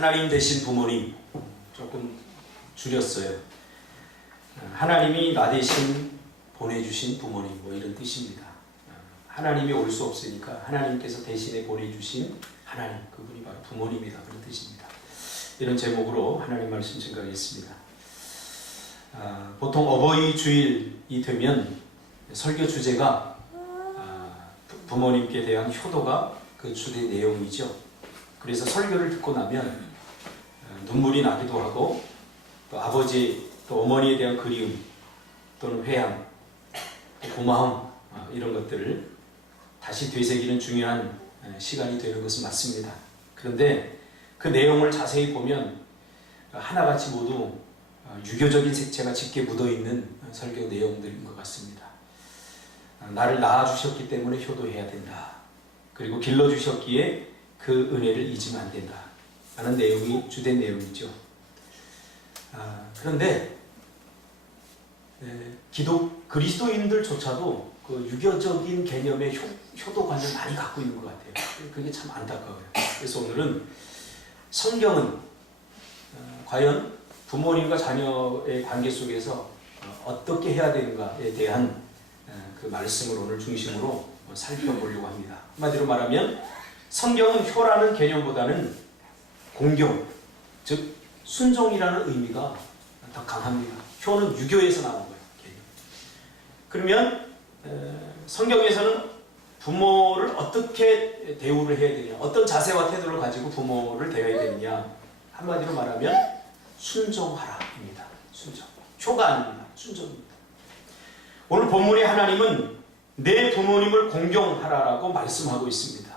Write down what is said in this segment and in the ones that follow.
하나님 대신 부모님, 조금 줄였어요. 하나님이 나 대신 보내주신 부모님, 뭐 이런 뜻입니다. 하나님이 올 수 없으니까 하나님께서 대신에 보내주신 하나님, 그분이 바로 부모님이다, 그런 뜻입니다. 이런 제목으로 하나님 말씀 증거하겠습니다. 보통 어버이 주일이 되면 설교 주제가 부모님께 대한 효도가 그 주된 내용이죠. 그래서 설교를 듣고 나면 눈물이 나기도 하고, 또 아버지 또 어머니에 대한 그리움 또는 회한, 고마움, 이런 것들을 다시 되새기는 중요한 시간이 되는 것은 맞습니다. 그런데 그 내용을 자세히 보면 하나같이 모두 유교적인 색채가 짙게 묻어있는 설교 내용들인 것 같습니다. 나를 낳아주셨기 때문에 효도해야 된다. 그리고 길러주셨기에 그 은혜를 잊으면 안 된다. 라는 내용이 주된 내용이죠. 그런데 그리스도인들조차도 그 유교적인 개념의 효도관을 많이 갖고 있는 것 같아요. 그게 참 안타까워요. 그래서 오늘은 성경은 과연 부모님과 자녀의 관계 속에서 어떻게 해야 되는가에 대한 그 말씀을 오늘 중심으로 살펴보려고 합니다. 한마디로 말하면 성경은 효라는 개념보다는 공경, 즉 순종이라는 의미가 더 강합니다. 효는 유교에서 나온 거예요. 그러면 성경에서는 부모를 어떻게 대우를 해야 되냐, 어떤 자세와 태도를 가지고 부모를 대해야 되느냐, 한마디로 말하면 순종하라입니다. 순종. 효가 아닙니다. 순종입니다. 오늘 본문의 하나님은 내 부모님을 공경하라라고 말씀하고 있습니다.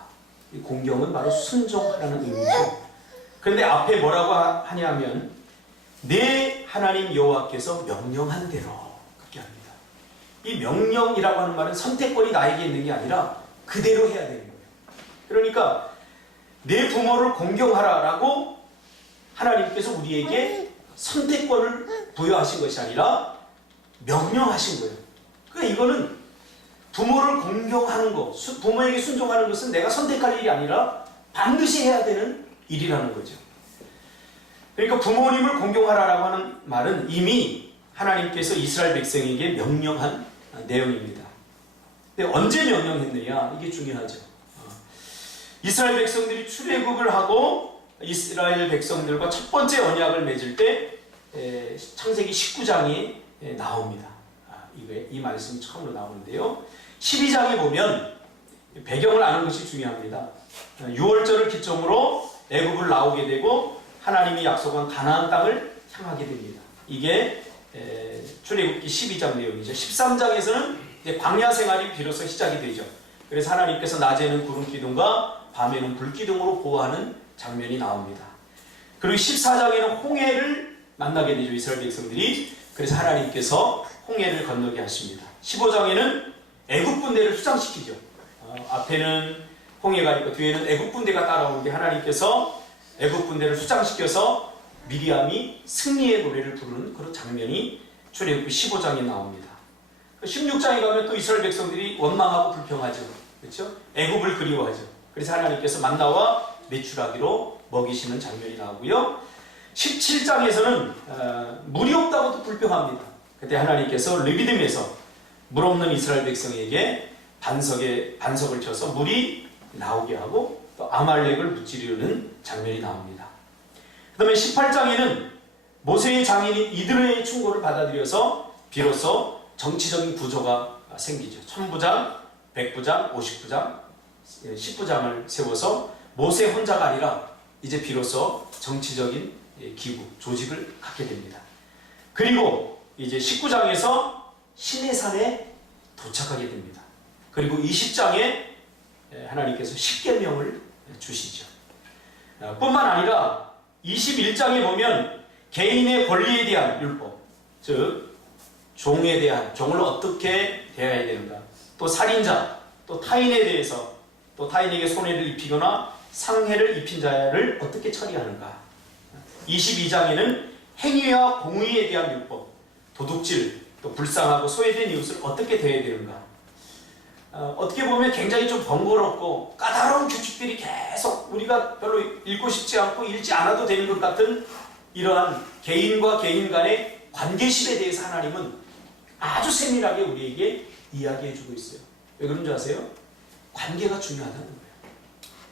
이 공경은 바로 순종하라는 의미죠. 그런데 앞에 뭐라고 하냐면 내 하나님 여호와께서 명령한 대로, 그렇게 합니다. 이 명령이라고 하는 말은 선택권이 나에게 있는 게 아니라 그대로 해야 되는 거예요. 그러니까 내 부모를 공경하라라고 하나님께서 우리에게 선택권을 부여하신 것이 아니라 명령하신 거예요. 그러니까 이거는 부모를 공경하는 것, 부모에게 순종하는 것은 내가 선택할 일이 아니라 반드시 해야 되는 일이라는 거죠. 그러니까 부모님을 공경하라라고 하는 말은 이미 하나님께서 이스라엘 백성에게 명령한 내용입니다. 근데 언제 명령했느냐, 이게 중요하죠. 이스라엘 백성들이 출애굽을 하고 이스라엘 백성들과 첫 번째 언약을 맺을 때 창세기 19장이 나옵니다. 이 말씀이 처음으로 나오는데요. 12장에 보면 배경을 아는 것이 중요합니다. 6월절을 기점으로 애굽을 나오게 되고 하나님이 약속한 가나안 땅을 향하게 됩니다. 이게 출애굽기 12장 내용이죠. 13장에서는 이제 광야 생활이 비로소 시작이 되죠. 그래서 하나님께서 낮에는 구름 기둥과 밤에는 불 기둥으로 보호하는 장면이 나옵니다. 그리고 14장에는 홍해를 만나게 되죠. 이스라엘 백성들이. 그래서 하나님께서 홍해를 건너게 하십니다. 15장에는 애굽 군대를 수장시키죠. 앞에는 홍해가 있고 뒤에는 애굽 군대가 따라오는데 하나님께서 애굽 군대를 수장시켜서 미리암이 승리의 노래를 부르는 그런 장면이 출애굽기 15장에 나옵니다. 16장에 가면 또 이스라엘 백성들이 원망하고 불평하죠. 그렇죠? 애굽을 그리워하죠. 그래서 하나님께서 만나와 메추라기로 먹이시는 장면이 나오고요. 17장에서는 물이 없다고도 불평합니다. 그때 하나님께서 르비딤에서 물 없는 이스라엘 백성에게 반석을 쳐서 물이 나오게 하고 또 아말렉을 무찌르는 장면이 나옵니다. 그 다음에 18장에는 모세의 장인인 이드로의 충고를 받아들여서 비로소 정치적인 구조가 생기죠. 1000부장, 100부장, 50부장, 10부장을 세워서 모세 혼자가 아니라 이제 비로소 정치적인 기구, 조직을 갖게 됩니다. 그리고 이제 19장에서 시내산에 도착하게 됩니다. 그리고 20장에 하나님께서 십계명을 주시죠. 뿐만 아니라 21장에 보면 개인의 권리에 대한 율법, 즉 종에 대한, 종을 어떻게 대해야 되는가, 또 살인자, 또 타인에 대해서, 또 타인에게 손해를 입히거나 상해를 입힌 자를 어떻게 처리하는가. 22장에는 행위와 공의에 대한 율법, 도둑질, 또 불쌍하고 소외된 이웃을 어떻게 대해야 되는가. 어떻게 보면 굉장히 좀 번거롭고 까다로운 규칙들이 계속 우리가 별로 읽고 싶지 않고 읽지 않아도 되는 것 같은 이러한 개인과 개인 간의 관계심에 대해서 하나님은 아주 세밀하게 우리에게 이야기해주고 있어요. 왜 그런 줄 아세요? 관계가 중요하다는 거예요.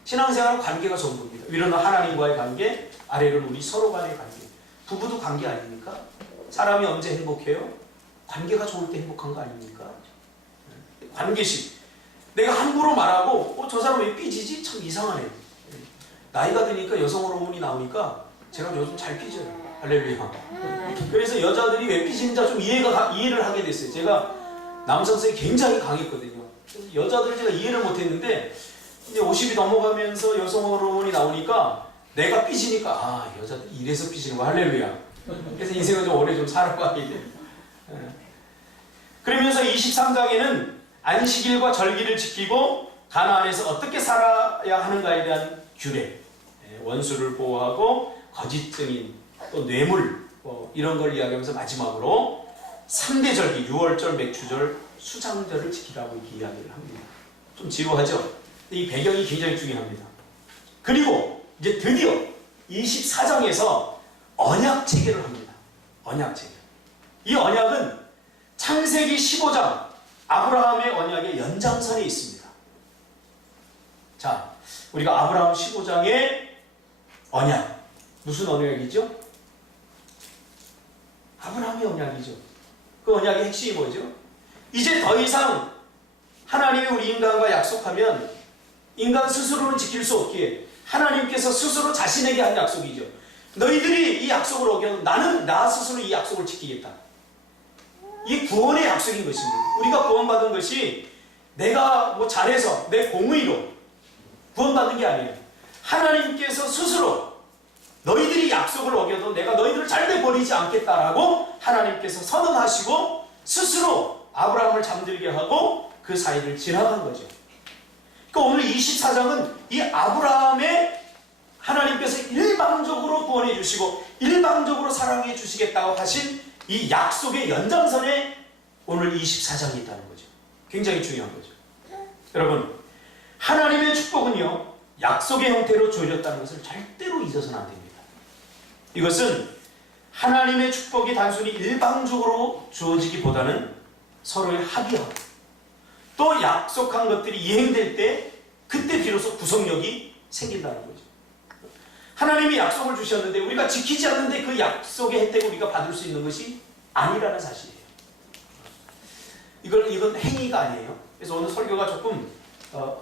신앙생활은 관계가 전부입니다. 위로는 하나님과의 관계, 아래로는 우리 서로 간의 관계. 부부도 관계 아닙니까? 사람이 언제 행복해요? 관계가 좋을 때 행복한 거 아닙니까? 관계식. 내가 함부로 말하고 저 사람 왜 삐지지? 참 이상하네. 나이가 드니까 여성 호르몬이 나오니까 제가 요즘 잘 삐져요. 할렐루야. 그래서 여자들이 왜 삐지는지 좀 이해를 하게 됐어요. 제가 남성성이 굉장히 강했거든요. 여자들을 제가 이해를 못했는데 이제 50이 넘어가면서 여성 호르몬이 나오니까 내가 삐지니까 여자들 이래서 삐지는 거 할렐루야. 그래서 인생을 좀 오래 좀 살아가게 돼요. 그러면서 23장에는 안식일과 절기를 지키고 가나안에서 어떻게 살아야 하는가에 대한 규례, 원수를 보호하고 거짓 증인, 또 뇌물 이런 걸 이야기하면서 마지막으로 3대 절기, 유월절, 맥추절, 수장절을 지키라고 이렇게 이야기를 합니다. 좀 지루하죠? 이 배경이 굉장히 중요합니다. 그리고 이제 드디어 24장에서 언약 체계를 합니다. 언약 체계. 이 언약은 창세기 15장 아브라함의 언약의 연장선에 있습니다. 자, 우리가 아브라함 15장의 언약, 무슨 언약이죠? 아브라함의 언약이죠. 그 언약의 핵심이 뭐죠? 이제 더 이상 하나님이 우리 인간과 약속하면 인간 스스로는 지킬 수 없기에 하나님께서 스스로 자신에게 한 약속이죠. 너희들이 이 약속을 어겨도 나는 나 스스로 이 약속을 지키겠다. 이 구원의 약속인 것입니다. 우리가 구원받은 것이 내가 뭐 잘해서 내 공의로 구원받은 게 아니에요. 하나님께서 스스로 너희들이 약속을 어겨도 내가 너희들을 절대 버리지 않겠다라고 하나님께서 선언하시고 스스로 아브라함을 잠들게 하고 그 사이를 지나간 거죠. 그러니까 오늘 24장은 이 아브라함의 하나님께서 일방적으로 구원해 주시고 일방적으로 사랑해 주시겠다고 하신 이 약속의 연장선에 오늘 24장이 있다는 거죠. 굉장히 중요한 거죠. 여러분, 하나님의 축복은요, 약속의 형태로 주어졌다는 것을 절대로 잊어서는 안 됩니다. 이것은 하나님의 축복이 단순히 일방적으로 주어지기보다는 서로의 합의하고 또 약속한 것들이 이행될 때 그때 비로소 구속력이 생긴다는 거죠. 하나님이 약속을 주셨는데 우리가 지키지 않는데 그 약속의 혜택을 우리가 받을 수 있는 것이 아니라는 사실이에요. 이건 행위가 아니에요. 그래서 오늘 설교가 조금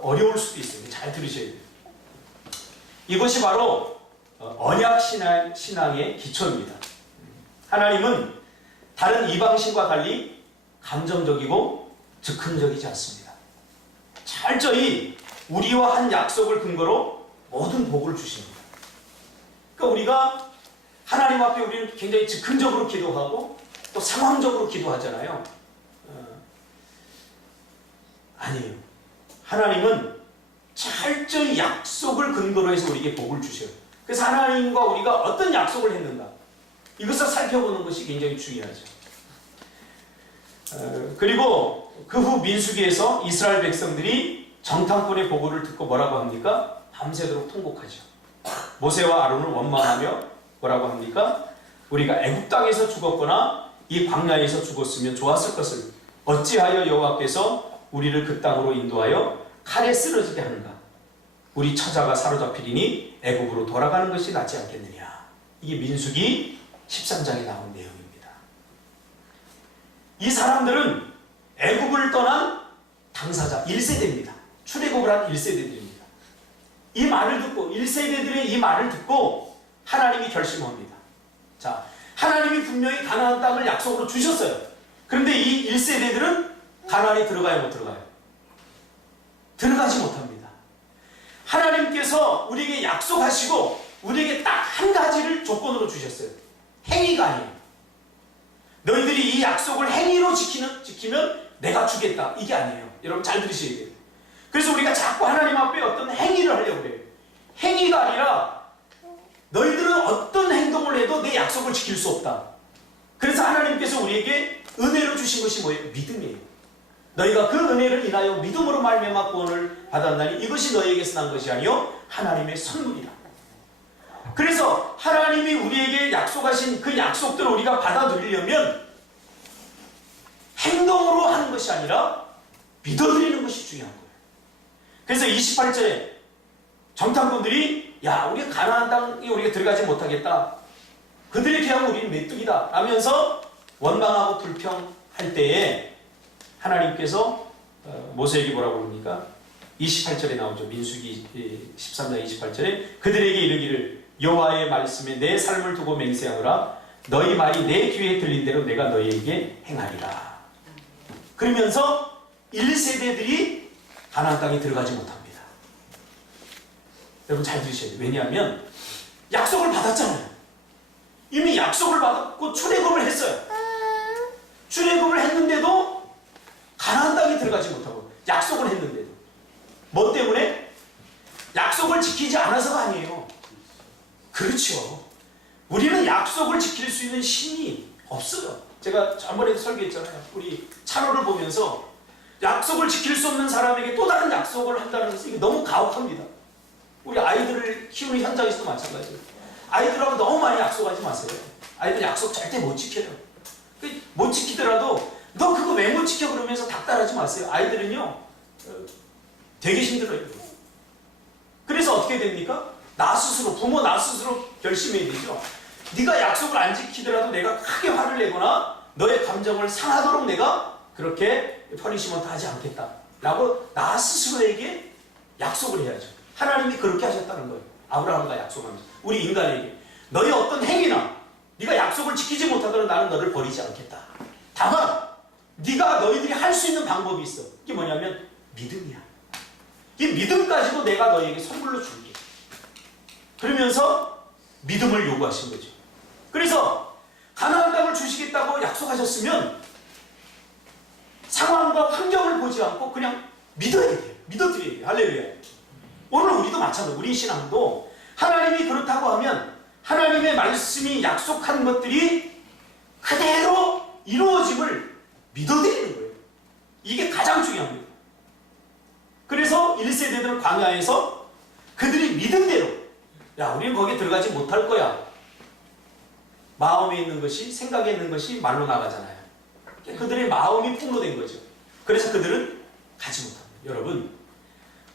어려울 수도 있어요. 잘 들으셔야 돼요. 이것이 바로 언약 신앙의 기초입니다. 하나님은 다른 이방신과 달리 감정적이고 즉흥적이지 않습니다. 철저히 우리와 한 약속을 근거로 모든 복을 주십니다. 그러니까 우리가 하나님 앞에 우리는 굉장히 즉흥적으로 기도하고 또 상황적으로 기도하잖아요. 아니에요. 하나님은 철저히 약속을 근거로 해서 우리에게 복을 주셔요. 그래서 하나님과 우리가 어떤 약속을 했는가 이것을 살펴보는 것이 굉장히 중요하죠. 그리고 그 후 민수기에서 이스라엘 백성들이 정탐꾼의 보고를 듣고 뭐라고 합니까? 밤새도록 통곡하죠. 모세와 아론을 원망하며 뭐라고 합니까? 우리가 애굽 땅에서 죽었거나 이 광야에서 죽었으면 좋았을 것을 어찌하여 여호와께서 우리를 그 땅으로 인도하여 칼에 쓰러지게 하는가? 우리 처자가 사로잡히리니 애굽으로 돌아가는 것이 낫지 않겠느냐? 이게 민수기 13장에 나온 내용입니다. 이 사람들은 애굽을 떠난 당사자 1세대입니다. 출애굽을 한 1세대들입니다. 이 말을 듣고 1세대들의 이 말을 듣고 하나님이 결심합니다. 자, 하나님이 분명히 가나안 땅을 약속으로 주셨어요. 그런데 이 1세대들은 가나안에 들어가요, 못 들어가요? 들어가지 못합니다. 하나님께서 우리에게 약속하시고 우리에게 딱 한 가지를 조건으로 주셨어요. 행위가 아니에요. 너희들이 이 약속을 행위로 지키면 내가 주겠다. 이게 아니에요. 여러분 잘 들으셔야 돼요. 그래서 우리가 자꾸 하나님 앞에 어떤 행위를 하려고 해요. 행위가 아니라 너희들은 어떤 행동을 해도 내 약속을 지킬 수 없다. 그래서 하나님께서 우리에게 은혜로 주신 것이 뭐예요? 믿음이에요. 너희가 그 은혜를 인하여 믿음으로 말미암아 구원을 받았나니 이것이 너희에게서 난 것이 아니요 하나님의 선물이라. 그래서 하나님이 우리에게 약속하신 그 약속들을 우리가 받아들이려면 행동으로 하는 것이 아니라 믿어드리는 것이 중요한 거예요. 그래서 28절에 정탐꾼들이 야, 우리 가나안 땅에 우리가 들어가지 못하겠다. 그들의 계약은 우리는 메뚜기다 라면서 원망하고 불평할 때에 하나님께서 모세에게 뭐라고 그럽니까? 28절에 나오죠. 민수기 13장 28절에 그들에게 이르기를 여호와의 말씀에 내 삶을 두고 맹세하노라. 너희 말이 내 귀에 들린 대로 내가 너희에게 행하리라. 그러면서 1세대들이 가나안 땅에 들어가지 못합니다. 여러분 잘 들으셔야 돼요. 왜냐하면 약속을 받았잖아요. 이미 약속을 받았고 출애굽을 했어요. 출애굽을 했는데도 가나안 땅에 들어가지 못하고 약속을 했는데도 뭐 때문에? 약속을 지키지 않아서가 아니에요. 그렇죠. 우리는 약속을 지킬 수 있는 힘이 없어요. 제가 전번에도 설교했잖아요. 우리 찬호를 보면서 약속을 지킬 수 없는 사람에게 또 다른 약속을 한다는 것은 이게 너무 가혹합니다. 우리 아이들을 키우는 현장에서도 마찬가지예요. 아이들하고 너무 많이 약속하지 마세요. 아이들 약속 절대 못 지켜요. 못 지키더라도 너 그거 왜 못 지켜 그러면서 닥달하지 마세요. 아이들은요 되게 힘들어요. 그래서 어떻게 됩니까? 나 스스로, 부모 나 스스로 결심해야 되죠. 네가 약속을 안 지키더라도 내가 크게 화를 내거나 너의 감정을 상하도록 내가 그렇게 퍼니시먼트 하지 않겠다 라고 나 스스로에게 약속을 해야죠. 하나님이 그렇게 하셨다는 거예요. 아브라함과 약속하면서 우리 인간에게 너의 어떤 행위나 네가 약속을 지키지 못하더라도 나는 너를 버리지 않겠다. 다만 네가 너희들이 할 수 있는 방법이 있어. 이게 뭐냐면 믿음이야. 이 믿음까지도 내가 너희에게 선물로 줄게. 그러면서 믿음을 요구하신 거죠. 그래서 가나안 땅을 주시겠다고 약속하셨으면 상황과 환경을 보지 않고 그냥 믿어야 돼요. 믿어드려야 돼요. 할렐루야. 오늘 우리도 마찬가지로 우리 신앙도 하나님이 그렇다고 하면 하나님의 말씀이 약속한 것들이 그대로 이루어짐을 믿어드리는 거예요. 이게 가장 중요합니다. 그래서 1세대들은 광야에서 그들이 믿은 대로 야, 우리는 거기에 들어가지 못할 거야. 마음에 있는 것이, 생각에 있는 것이 말로 나가잖아요. 그들의 마음이 폭로된 거죠. 그래서 그들은 가지 못합니다. 여러분,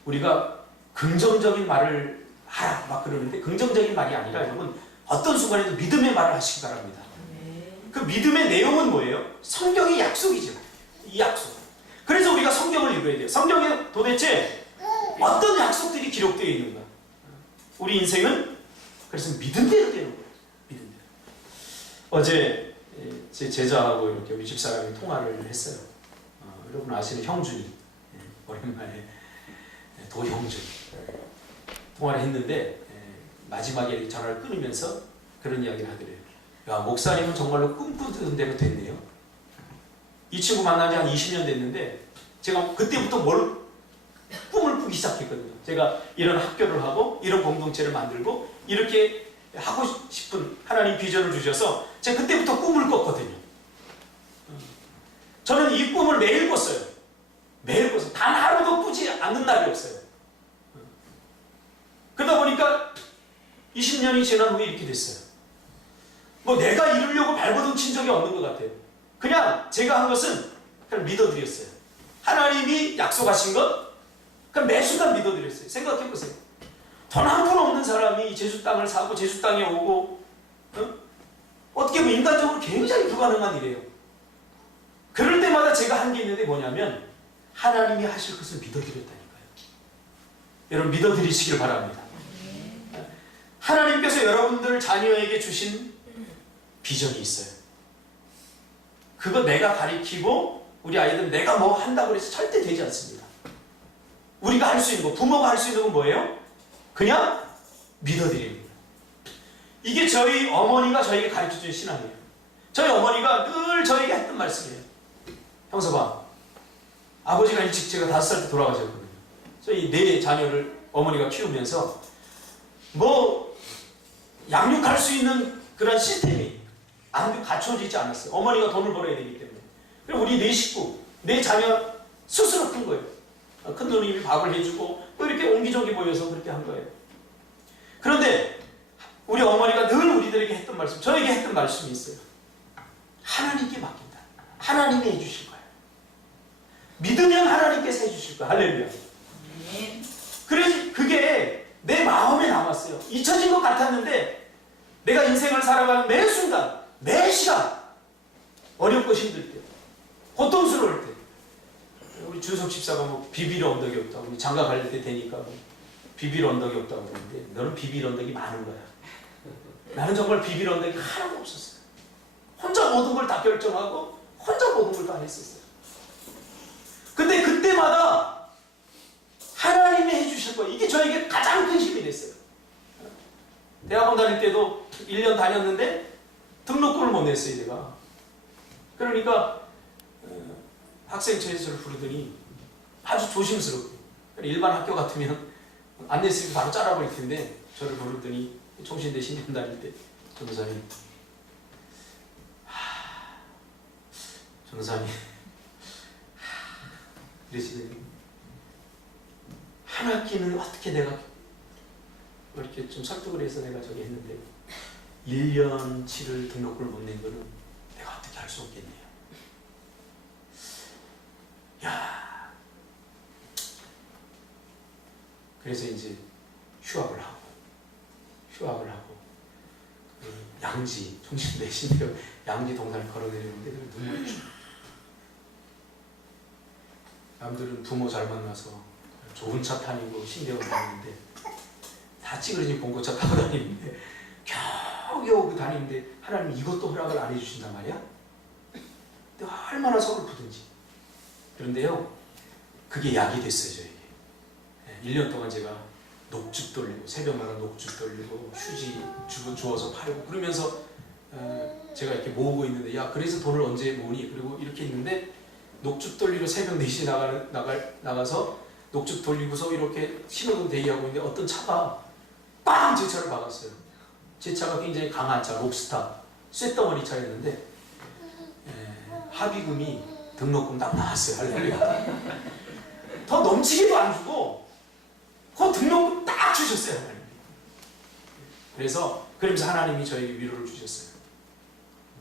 우리가 긍정적인 말을 하라 막 그러는데 긍정적인 말이 아니라 여러분 어떤 순간에도 믿음의 말을 하시기 바랍니다. 그 믿음의 내용은 뭐예요? 성경의 약속이죠. 이 약속. 그래서 우리가 성경을 읽어야 돼요. 성경에 도대체 어떤 약속들이 기록되어 있는가? 우리 인생은 그래서 믿은 대로 되는 거예요. 믿은 대로. 어제 제 제자하고 이렇게 우리 집사람이 통화를 했어요. 여러분 아시는 형준이 오랜만에 도형준 통화를 했는데 마지막에 전화를 끊으면서 그런 이야기를 하더래요. 야, 목사님은 정말로 꿈꾸던 대로 됐네요. 이 친구 만난 지 한 20년 됐는데 제가 그때부터 꿈을 꾸기 시작했거든요. 제가 이런 학교를 하고 이런 공동체를 만들고 이렇게 하고 싶은 하나님 비전을 주셔서 제가 그때부터 꿈을 꿨거든요. 저는 이 꿈을 매일 꿨어요. 매일 꿨어요. 단 하루도 꾸지 않는 날이 없어요. 그러다 보니까 20년이 지난 후에 이렇게 됐어요. 뭐 내가 이루려고 발버둥 친 적이 없는 것 같아요. 그냥 제가 한 것은 그냥 믿어드렸어요. 하나님이 약속하신 것 그냥 매 순간 믿어드렸어요. 생각해보세요. 돈 한 푼 없는 사람이 제주 땅을 사고 제주 땅에 오고 어떻게 보면 인간적으로 굉장히 불가능한 일이에요. 그럴 때마다 제가 한 게 있는데 뭐냐면 하나님이 하실 것을 믿어드렸다니까요. 여러분 믿어드리시길 바랍니다. 하나님께서 여러분들 자녀에게 주신 비전이 있어요. 그거 내가 가리키고 우리 아이들 내가 뭐 한다고 해서 절대 되지 않습니다. 우리가 할 수 있는 거, 부모가 할 수 있는 건 뭐예요? 그냥 믿어드리는 거예요. 이게 저희 어머니가 저에게 가르쳐준 신앙이에요. 저희 어머니가 늘 저에게 했던 말씀이에요. 형서봐, 아버지가 일찍 제가 5살 때 돌아가셨거든요. 저희 4 자녀를 어머니가 키우면서 뭐 양육할 수 있는 그런 시스템이 안 갖춰지지 않았어요. 어머니가 돈을 벌어야 되기 때문에. 그리고 우리 4 식구, 4 자녀 스스로 큰 거예요. 큰 누님이 밥을 해주고 또 이렇게 옹기종기 모여서 그렇게 한 거예요. 그런데 우리 어머니가 늘 우리들에게 했던 말씀, 저에게 했던 말씀이 있어요. 하나님께 맡긴다. 하나님이 해주실 거예요. 믿으면 하나님께서 해주실 거예요. 할렐루야. 그래서 그게 내 마음에 남았어요. 잊혀진 것 같았는데 내가 인생을 살아가는 매 순간, 매 시간 어렵고 힘들 때, 고통스러울 때, 우리 준석 집사가 뭐 비빌 언덕이 없다고, 우리 장가 갈 때 되니까 비빌 언덕이 없다고 그러는데, 너는 비빌 언덕이 많은 거야. 나는 정말 비빌 언덕이 하나도 없었어요. 혼자 모든 걸 다 결정하고 혼자 모든 걸 다 했었어요. 근데 그때마다 하나님이 해주실 거예요. 이게 저에게 가장 큰 힘이 됐어요. 대학원 다닐 때도 1년 다녔는데 등록금을 못 냈어요, 내가. 그러니까 학생처에서를 부르더니 아주 조심스럽게, 일반 학교 같으면 안 냈으니까 바로 잘라버릴 텐데 저를 부르더니 총신대 신년 다닐 때, 전도사님, 전도사님 이러시더니, 한 학기는 어떻게 내가 이렇게 좀 설득을 해서 내가 저기 했는데 1년치를 등록금을 못 낸 거는 내가 어떻게 할 수 없겠네요. 야, 그래서 이제 휴학을 하고 양지, 총신대 신대로 양지 동산을 걸어내렸는데 눈물이 쭉. 남들은 부모 잘 만나서 좋은 차 타니고 신대원 다니는데 다 찌그러진 봉고차 타고 다니는데 겨우겨우 다니는데 하나님 이것도 허락을 안 해주신단 말이야? 근데 얼마나 서글프든지. 그런데요, 그게 약이 됐어요, 저에게. 1년 동안 제가 녹즙 돌리고, 새벽마다 녹즙 돌리고, 휴지 주워서 팔고, 그러면서 제가 이렇게 모으고 있는데, 야, 그래서 돈을 언제 모으니? 그리고 이렇게 있는데, 녹즙 돌리러 새벽 4시에 나가서 녹즙 돌리고서 이렇게 신호등 대기하고 있는데 어떤 차가 빵! 제 차를 박았어요. 제 차가 굉장히 강한 차, 록스타, 쇳덩어리 차였는데 합의금이 등록금 딱 나왔어요. 할렐루야. 더 넘치게도 안 주고 그 등록금 딱 주셨어요. 하나님이. 그러면서 하나님이 저에게 위로를 주셨어요.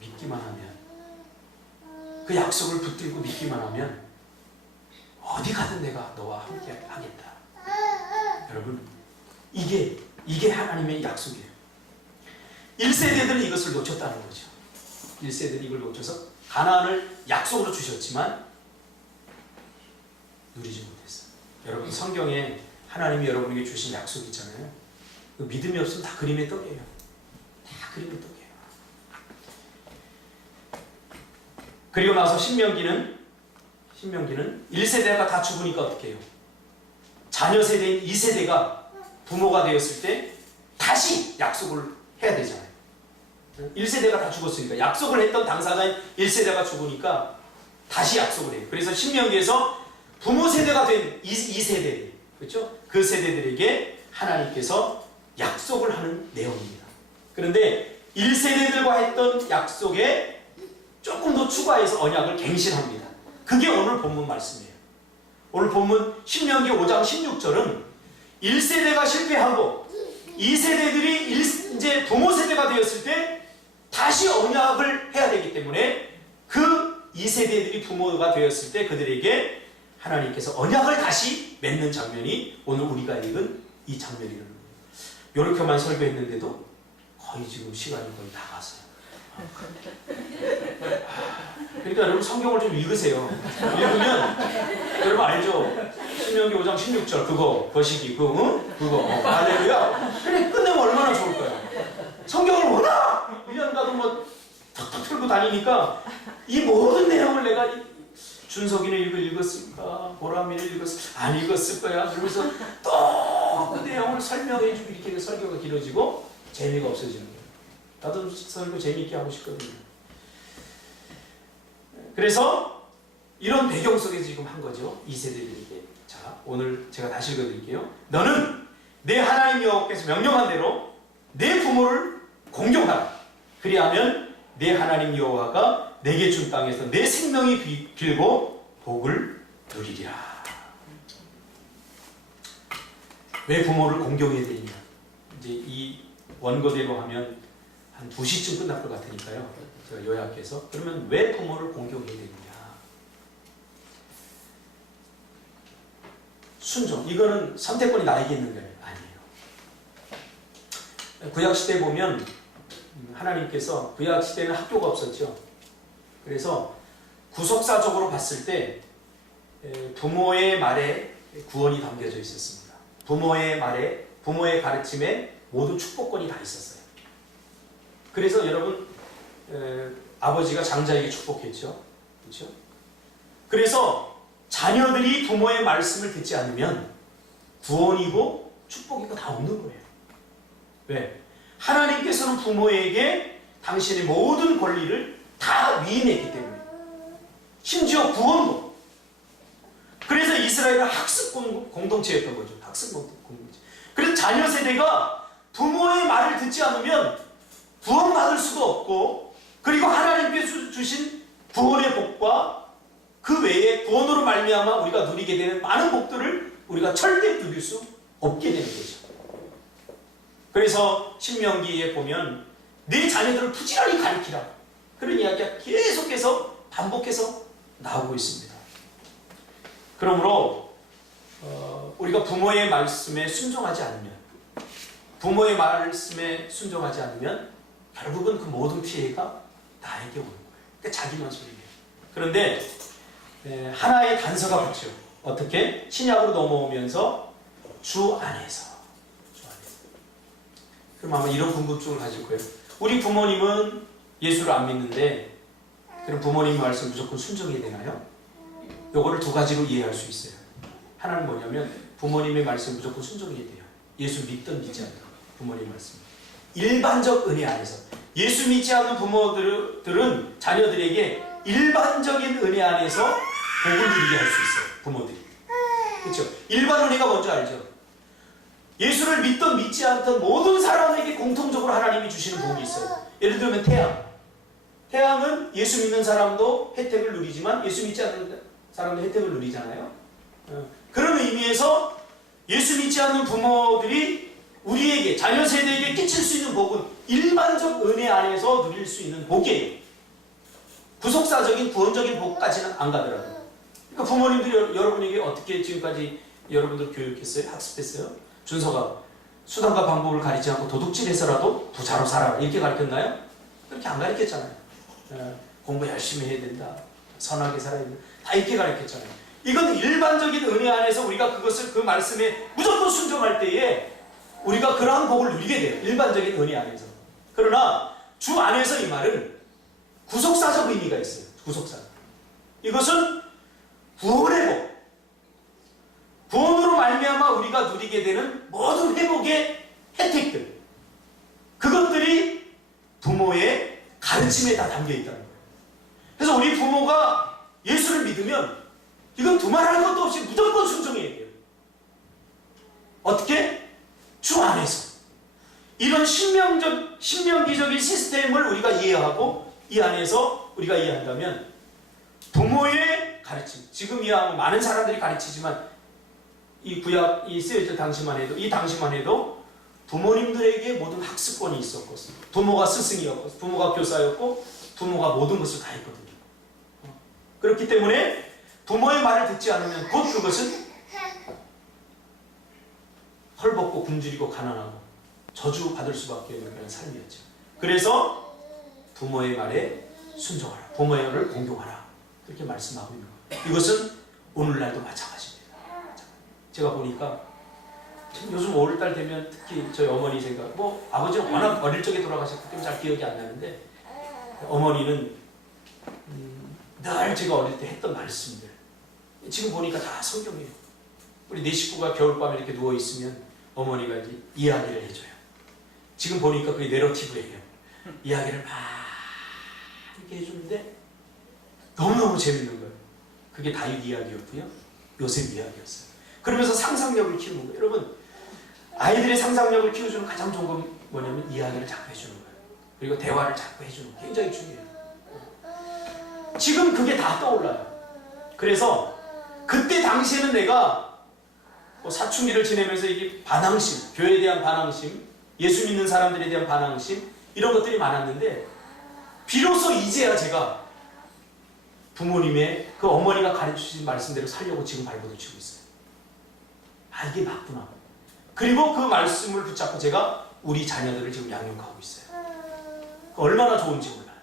믿기만 하면, 그 약속을 붙들고 믿기만 하면 어디 가든 내가 너와 함께 하겠다. 여러분, 이게 하나님의 약속이에요. 1세대들은 이것을 놓쳤다는 거죠. 1세대들이 이걸 놓쳐서 가나안을 약속으로 주셨지만 누리지 못했어요. 여러분, 성경에 하나님이 여러분에게 주신 약속이 있잖아요. 그 믿음이 없으면 다 그림의 떡이에요. 다 그림의 떡이에요. 그리고 나서 신명기는 1세대가 다 죽으니까 어떻게 해요? 자녀 세대인 2세대가 부모가 되었을 때 다시 약속을 해야 되잖아요. 1세대가 다 죽었으니까, 약속을 했던 당사자인 1세대가 죽으니까 다시 약속을 해요. 그래서 신명기에서 부모 세대가 된 2세대, 그렇죠? 그 세대들에게 하나님께서 약속을 하는 내용입니다. 그런데 1세대들과 했던 약속에 조금 더 추가해서 언약을 갱신합니다. 그게 오늘 본문 말씀이에요. 오늘 본문 신명기 5장 16절은 1세대가 실패하고 2세대들이 이제 부모 세대가 되었을 때 다시 언약을 해야 되기 때문에 그 2세대들이 부모가 되었을 때 그들에게 하나님께서 언약을 다시 맺는 장면이 오늘 우리가 읽은 이 장면이라는 거예요. 이렇게만 설교했는데도 거의 지금 시간이 거의 다 갔어요. 그러니까 여러분 성경을 좀 읽으세요. 읽으면 여러분 알죠? 신명기 5장 16절 그거 거시기 그거 할렐루야. 그래 끝내면 얼마나 좋을까요? 성경을 워낙 1년 가도 뭐 탁탁 틀고 다니니까 이 모든 내용을 내가 준석이는 읽었을까? 보람이는 안 읽었을 거야. 그러면서 또 그 내용을 설명해주고 이렇게 설교가 길어지고 재미가 없어지는 거예요. 나도 설교 재미있게 하고 싶거든요. 그래서 이런 배경 속에서 지금 한 거죠. 2세대들에게. 자, 오늘 제가 다시 읽어드릴게요. 너는 내 하나님 여호와께서 명령한 대로 내 부모를 공경하라. 그리하면 내 하나님 여호와가 내게 준 땅에서 내 생명이 길고 복을 누리리라. 왜 부모를 공경해야 되냐? 이제 이 원고대로 하면 한 2시쯤 끝날 것 같으니까요. 제가 요약해서. 그러면 왜 부모를 공경해야 되느냐? 순종. 이거는 선택권이 나에게 있는 게 아니에요. 구약시대 보면 하나님께서, 구약시대는 학교가 없었죠. 그래서 구속사적으로 봤을 때 부모의 말에 구원이 담겨져 있었습니다. 부모의 말에, 부모의 가르침에 모든 축복권이 다 있었어요. 그래서 여러분, 아버지가 장자에게 축복했죠. 그렇죠? 그래서 자녀들이 부모의 말씀을 듣지 않으면 구원이고 축복이고 다 없는 거예요. 왜? 하나님께서는 부모에게 당신의 모든 권리를 다 위임했기 때문에. 심지어 구원도. 그래서 이스라엘은 학습 공동체였던 거죠. 학습 공동체. 그래서 자녀 세대가 부모의 말을 듣지 않으면 구원받을 수도 없고, 그리고 하나님께서 주신 구원의 복과 그 외에 구원으로 말미암아 우리가 누리게 되는 많은 복들을 우리가 절대 누릴 수 없게 되는 거죠. 그래서 신명기에 보면 네 자녀들을 부지런히 가르치라, 그런 이야기가 계속해서 반복해서 나오고 있습니다. 그러므로 우리가 부모의 말씀에 순종하지 않으면, 부모의 말씀에 순종하지 않으면 결국은 그 모든 피해가 나에게 오는 거예요. 그러니까 자기만 소리예요. 그런데 하나의 단서가 붙죠. 어떻게? 신약으로 넘어오면서 주 안에서. 그럼 아마 이런 궁금증을 가질 거예요. 우리 부모님은 예수를 안 믿는데 그럼 부모님 말씀 무조건 순종해야 되나요? 요거를 2가지로 이해할 수 있어요. 하나는 뭐냐면 부모님의 말씀 무조건 순종해야 돼요. 예수 믿든 믿지 않든 부모님 말씀. 일반적 은혜 안에서. 예수 믿지 않는 부모들은 자녀들에게 일반적인 은혜 안에서 복을 누리게 할 수 있어요. 부모들이. 그렇죠? 일반 은혜가 뭔지 알죠? 예수를 믿든 믿지 않든 모든 사람에게 공통적으로 하나님이 주시는 복이 있어요. 예를 들면 태양. 태양은 예수 믿는 사람도 혜택을 누리지만 예수 믿지 않는 사람도 혜택을 누리잖아요. 그런 의미에서 예수 믿지 않는 부모들이 우리에게, 자녀 세대에게 끼칠 수 있는 복은 일반적 은혜 안에서 누릴 수 있는 복이에요. 구속사적인 구원적인 복까지는 안 가더라고요. 그러니까 부모님들이 여러분에게 어떻게 지금까지 여러분들 교육했어요? 학습했어요? 준서가 수단과 방법을 가리지 않고 도둑질해서라도 부자로 살아라 이렇게 가르쳤나요? 그렇게 안 가르쳤잖아요. 공부 열심히 해야 된다, 선하게 살아야 된다, 다 이렇게 가르쳤잖아요. 이건 일반적인 은혜 안에서 우리가 그것을, 그 말씀에 무조건 순종할 때에 우리가 그러한 복을 누리게 돼요. 일반적인 은혜 안에서. 그러나 주 안에서 이 말은 구속사적 의미가 있어요. 구속사. 이것은 구원의 복. 구원으로 말미암아 우리가 누리게 되는 모든 회복의 혜택들, 그것들이 부모의 가르침에 다 담겨 있다는 거예요. 그래서 우리 부모가 예수를 믿으면 이건 두말할 것도 없이 무조건 순종해야 돼요. 어떻게? 주 안에서. 이런 신명기적인 시스템을 우리가 이해하고 이 안에서 우리가 이해한다면 부모의 가르침, 지금이야 많은 사람들이 가르치지만 이 구약, 이 쓰여질 당시만 해도, 이 당시만 해도 부모님들에게 모든 학습권이 있었고, 부모가 스승이었고, 부모가 교사였고, 부모가 모든 것을 다 했거든요. 그렇기 때문에 부모의 말을 듣지 않으면 곧 그것은 헐벗고 굶주리고 가난하고 저주받을 수밖에 없는 그런 삶이었죠. 그래서 부모의 말에 순종하라, 부모의 말을 공경하라, 그렇게 말씀하고 있는 거예요. 이것은 오늘날도 마찬가지입니다. 제가 보니까 요즘 5월달 되면 특히 저희 어머니 생각, 뭐 아버지는 워낙 어릴 적에 돌아가셨기 때문에 잘 기억이 안 나는데, 어머니는 늘 제가 어릴 때 했던 말씀들 지금 보니까 다 성경이에요. 우리 네 식구가 겨울밤에 이렇게 누워있으면 어머니가 이제 이야기를 해줘요. 지금 보니까 그게 내러티브예요. 이야기를 막 이렇게 해주는데 너무너무 재밌는 거예요. 그게 다윗 이야기였고요, 요셉 이야기였어요. 그러면서 상상력을 키우는 거예요. 여러분, 아이들의 상상력을 키워주는 가장 좋은 건 뭐냐면 이야기를 자꾸 해주는 거예요. 그리고 대화를 자꾸 해주는 거 굉장히 중요해요. 지금 그게 다 떠올라요. 그래서 그때 당시에는 내가 뭐 사춘기를 지내면서 이게 반항심, 교회에 대한 반항심, 예수 믿는 사람들에 대한 반항심, 이런 것들이 많았는데 비로소 이제야 제가 부모님의 그 어머니가 가르쳐주신 말씀대로 살려고 지금 발버둥 치고 있어요. 아, 이게 맞구나. 그리고 그 말씀을 붙잡고 제가 우리 자녀들을 지금 양육하고 있어요. 얼마나 좋은지 몰라요.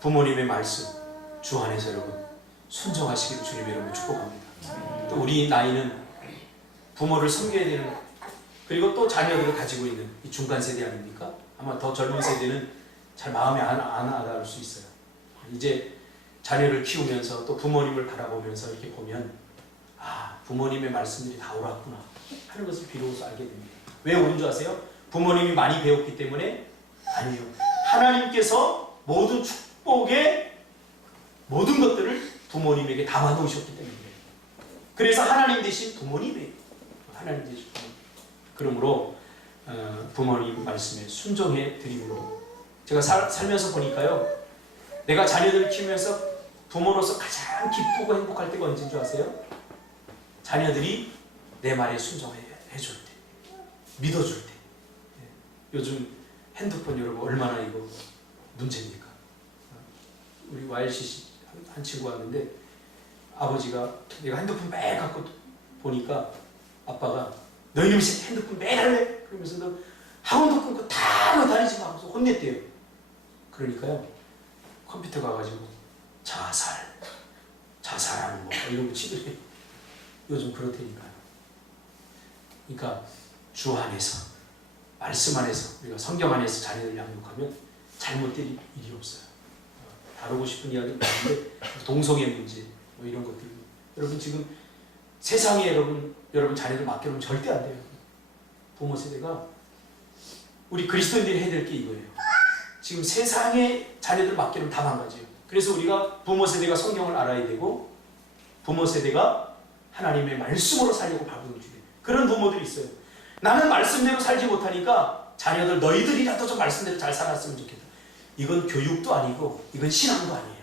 부모님의 말씀, 주 안에서 여러분 순종하시기를 주님 여러분 축복합니다. 또 우리 나이는 부모를 섬겨야 되는, 그리고 또 자녀들을 가지고 있는 이 중간 세대 아닙니까? 아마 더 젊은 세대는 잘 마음에 안 와닿을 수 있어요. 이제 자녀를 키우면서 또 부모님을 바라보면서 이렇게 보면 아, 부모님의 말씀들이 다 옳았구나 하는 것을 비로소 알게 됩니다. 왜 옳은 줄 아세요? 부모님이 많이 배웠기 때문에? 아니요. 하나님께서 모든 축복의 모든 것들을 부모님에게 담아놓으셨기 때문에. 그래서 하나님 대신 부모님이에요. 하나님 대신 부모님. 그러므로 부모님 말씀에 순종해 드림으로 제가 살면서 보니까요, 내가 자녀들을 키우면서 부모로서 가장 기쁘고 행복할 때가 언제인 줄 아세요? 자녀들이 내 말에 순종해 줄 때, 믿어줄 때. 요즘 핸드폰 여러분 얼마나 이거 문제입니까? 우리 YLCC 한 친구 왔는데 아버지가 내가 핸드폰 매일 갖고 보니까 아빠가 너 이놈의 핸드폰 매일 할래? 그러면서 너 학원도 끊고 다 너 다니지 마 하면서 혼냈대요. 그러니까요, 컴퓨터 가가지고 자살하는 거 이런 거 치더래요. 요즘 그렇다니까요. 그러니까 주 안에서, 말씀 안에서, 우리가 성경 안에서 자녀를 양육하면 잘못될 일이 없어요. 다루고 싶은 이야기는 많은데 동성애 문제 뭐 이런 것들, 여러분 지금 세상에 여러분 자녀들 맡겨놓으면 절대 안 돼요. 부모 세대가 우리 그리스도인들이 해야 될 게 이거예요. 지금 세상에 자녀들 맡기면 다 망가져요. 그래서 우리가 부모 세대가 성경을 알아야 되고 부모 세대가 하나님의 말씀으로 살려고 발버둥 치게 돼요. 그런 부모들이 있어요. 나는 말씀대로 살지 못하니까 자녀들 너희들이라도 좀 말씀대로 잘 살았으면 좋겠다. 이건 교육도 아니고 이건 신앙도 아니에요.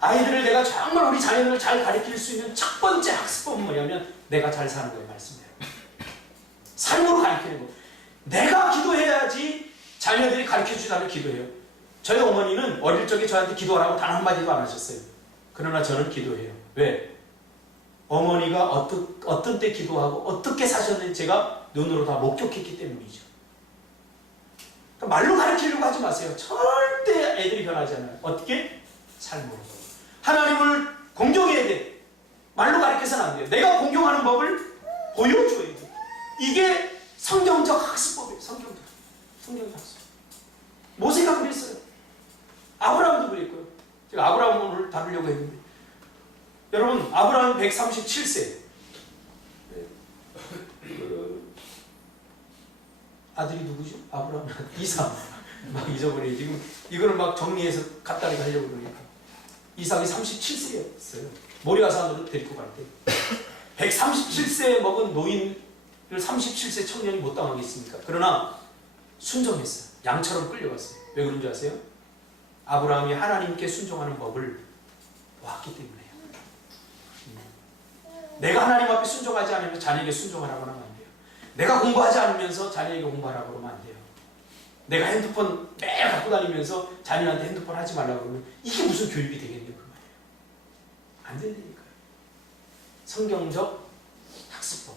아이들을 내가 정말 우리 자녀들을 잘 가르칠 수 있는 첫 번째 학습법은 뭐냐면 내가 잘 사는 거예요. 말씀대로. 삶으로 가르치는 거. 내가 기도해야지 자녀들이 가르쳐주다는 기도해요. 저희 어머니는 어릴 적에 저한테 기도하라고 단 한마디도 안 하셨어요. 그러나 저는 기도해요. 왜? 어머니가 어떤 때 기도하고 어떻게 사셨는지 제가 눈으로 다 목격했기 때문이죠. 그러니까 말로 가르치려고 하지 마세요. 절대 애들이 변하지 않아요. 어떻게? 삶으로. 하나님을 공경해야 돼. 말로 가르쳐서는 안 돼요. 내가 공경하는 법을 보여줘야 돼. 이게 성경적 학습법이에요. 성경적 학습. 모세가 그랬어요. 아브라함도 그랬고요. 제가 아브라함 오늘 다루려고 했는데, 여러분 아브라함 137세. 아들이 누구죠? 아브라함 이삭. 막 잊어버려요. 지금 이거를 막 정리해서 갖다리 하려고 그러니까. 이삭이 37세였어요. 모리아산으로 데리고 갈 때. 137세 먹은 노인을 37세 청년이 못 당하겠습니까? 그러나 순종했어요. 양처럼 끌려갔어요. 왜 그런 줄 아세요? 아브라함이 하나님께 순종하는 법을 보았기 때문에요. 내가 하나님 앞에 순종하지 않으면 자녀에게 순종하라고 하면 안 돼요. 내가 공부하지 않으면서 자녀에게 공부하라고 하면 안 돼요. 내가 핸드폰 매일 갖고 다니면서 자녀한테 핸드폰 하지 말라고 그러면 이게 무슨 교육이 되겠냐고 그 말이에요. 안 된다니까요. 성경적 학습법.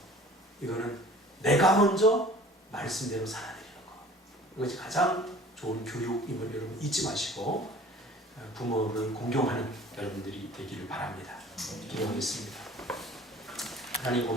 이거는 내가 먼저 말씀대로 살아내리는 거. 이것이 가장 좋은 교육임을 여러분 잊지 마시고 부모를 공경하는 여러분들이 되기를 바랍니다. 기도하겠습니다. 하나님 고맙습니다.